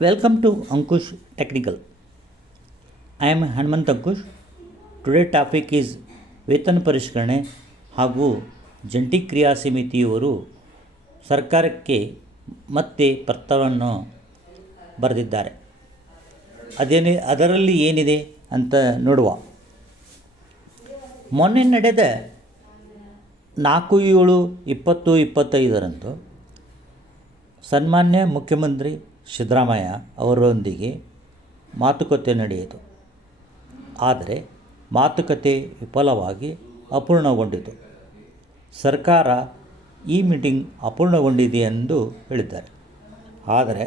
Welcome to Ankush Technical. I am Hanmant Ankush. Today topic is ವೇತನ ಪರಿಷ್ಕರಣೆ ಹಾಗೂ ಜಂಟಿ ಕ್ರಿಯಾ ಸಮಿತಿಯವರು ಸರ್ಕಾರಕ್ಕೆ ಮತ್ತೆ ಪತ್ರವನ್ನು ಬರೆದಿದ್ದಾರೆ ಅದೇನೇ ಅದರಲ್ಲಿ ಏನಿದೆ ಅಂತ ನೋಡುವ ಮೊನ್ನೆ ನಡೆದ ನಾಲ್ಕು ಏಳು ಇಪ್ಪತ್ತು ಇಪ್ಪತ್ತೈದರಂದು ಸನ್ಮಾನ್ಯ ಮುಖ್ಯಮಂತ್ರಿ ಸಿದ್ದರಾಮಯ್ಯ ಅವರೊಂದಿಗೆ ಮಾತುಕತೆ ನಡೆಯಿತು. ಆದರೆ ಮಾತುಕತೆ ವಿಫಲವಾಗಿ ಅಪೂರ್ಣಗೊಂಡಿತು. ಸರ್ಕಾರ ಈ ಮೀಟಿಂಗ್ ಅಪೂರ್ಣಗೊಂಡಿದೆ ಎಂದು ಹೇಳಿದ್ದಾರೆ. ಆದರೆ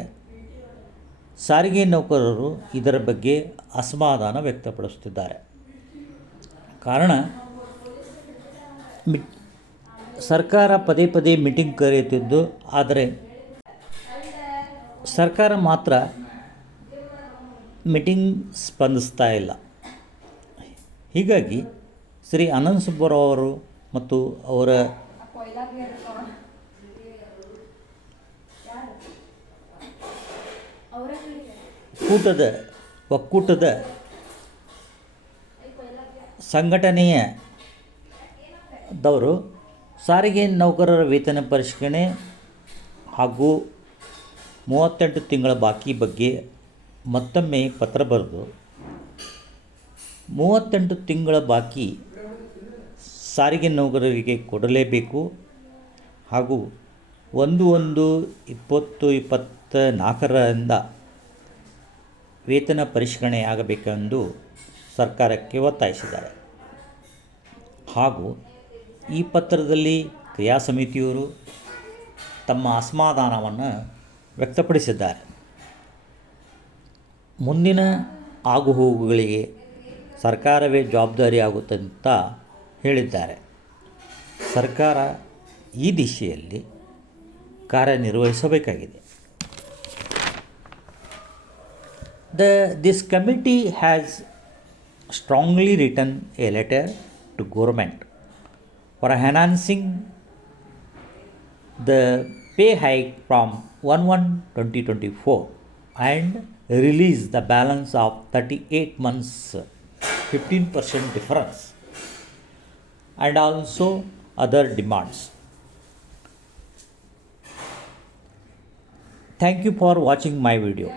ಸಾರಿಗೆ ನೌಕರರು ಇದರ ಬಗ್ಗೆ ಅಸಮಾಧಾನ ವ್ಯಕ್ತಪಡಿಸುತ್ತಿದ್ದಾರೆ. ಕಾರಣ ಮಿ ಸರ್ಕಾರ ಪದೇ ಪದೇ ಮೀಟಿಂಗ್ ಕರೆಯುತ್ತಿದ್ದು, ಆದರೆ ಸರ್ಕಾರ ಮಾತ್ರ ಮೀಟಿಂಗ್ ಸ್ಪಂದಿಸ್ತಾ ಇಲ್ಲ. ಹೀಗಾಗಿ ಶ್ರೀ ಅನಂತ ಸುಬ್ಬರಾವ್ ಅವರು ಮತ್ತು ಅವರ ಕೂಟದ ಒಕ್ಕೂಟದ ಸಂಘಟನೆಯ ದವರು ಸಾರಿಗೆ ನೌಕರರ ವೇತನ ಪರಿಷ್ಕರಣೆ ಹಾಗೂ ಮೂವತ್ತೆಂಟು ತಿಂಗಳ ಬಾಕಿ ಬಗ್ಗೆ ಮತ್ತೊಮ್ಮೆ ಪತ್ರ ಬರೆದು, ಮೂವತ್ತೆಂಟು ತಿಂಗಳ ಬಾಕಿ ಸಾರಿಗೆ ನೌಕರರಿಗೆ ಕೊಡಲೇಬೇಕು ಹಾಗೂ ಒಂದು ಒಂದು ಇಪ್ಪತ್ತು ಇಪ್ಪತ್ತ ನಾಲ್ಕರಿಂದ ವೇತನ ಪರಿಷ್ಕರಣೆಯಾಗಬೇಕೆಂದು ಸರ್ಕಾರಕ್ಕೆ ಒತ್ತಾಯಿಸಿದ್ದಾರೆ. ಹಾಗೂ ಈ ಪತ್ರದಲ್ಲಿ ಕ್ರಿಯಾ ಸಮಿತಿಯವರು ತಮ್ಮ ಅಸಮಾಧಾನವನ್ನು ವ್ಯಕ್ತಪಡಿಸಿದ್ದಾರೆ. ಮುಂದಿನ ಆಗುಹೋಗುಗಳಿಗೆ ಸರ್ಕಾರವೇ ಜವಾಬ್ದಾರಿಯಾಗುತ್ತೆ ಅಂತ ಹೇಳಿದ್ದಾರೆ. ಸರ್ಕಾರ ಈ ದಿಶೆಯಲ್ಲಿ ಕಾರ್ಯನಿರ್ವಹಿಸಬೇಕಾಗಿದೆ. The this committee has strongly return a letter to government for enhancing the pay hike from 1-1-2024 and release the balance of 38 months 15% difference and also other demands. Thank you for watching my video.